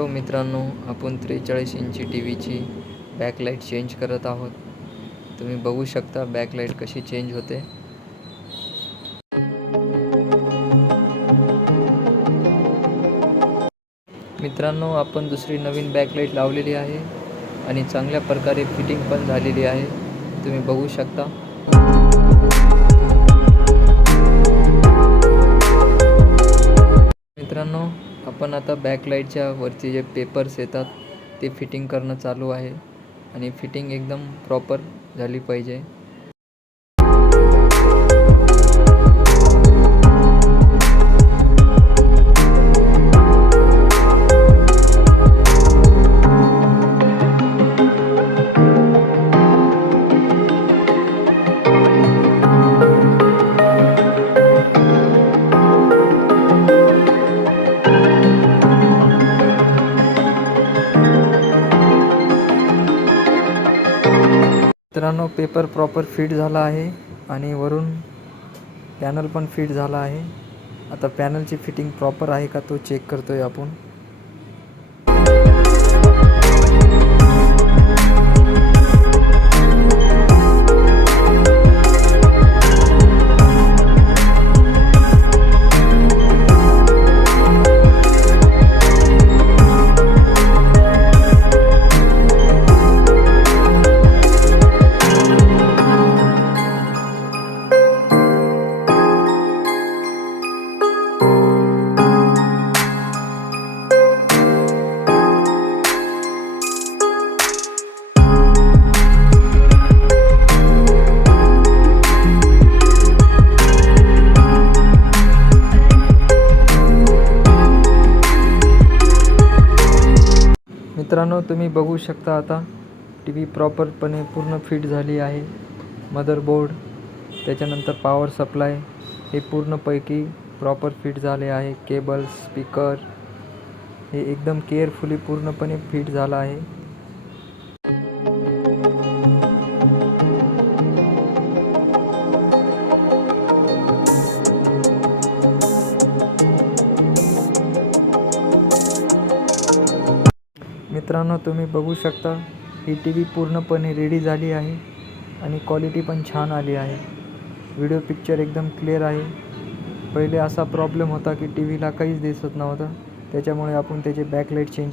Hello मित्रांनो, आपण 43 इंची टी व्हीची बॅकलाईट चेंज करत आहोत. तुम्ही बघू शकता बॅकलाईट कशी चेंज होते. मित्रांनो, आपण दुसरी नवीन बॅकलाईट लावलेली आहे आणि चांगल्या प्रकारे फिटिंग पण झालेली आहे. तुम्ही बघू शकता. मित्रांनो, आपण आता बॅकलाईटच्या वरती जे पेपर्स येतात ते फिटिंग करणं चालू आहे आणि फिटिंग एकदम प्रॉपर झाली पाहिजे. मित्रांनो, पेपर प्रॉपर फिट झाला आहे आणि वरून पॅनल पण फिट झाला आहे. आता पॅनलची फिटिंग प्रॉपर आहे का तो चेक करतोय आपण. मित्रांनो, तुम्ही बघू शकता आता टी व्ही प्रॉपरपणे पूर्ण फिट झाली आहे. मदरबोर्ड, त्याच्यानंतर पॉवर सप्लाय हे पूर्णपैकी प्रॉपर फिट झाले आहे. केबल, स्पीकर हे एकदम केअरफुली पूर्णपणे फिट झालं आहे. मित्रांनो, तुम्ही बघू शकता ही टी व्ही पूर्णपणे रेडी झाली आहे आणि क्वालिटी पण छान आली आहे. व्हिडिओ पिक्चर एकदम क्लिअर आहे. पहिले असा प्रॉब्लेम होता की टी व्हीला काहीच दिसत नव्हतं, त्याच्यामुळे आपण त्याचे बॅकलाईट चेंज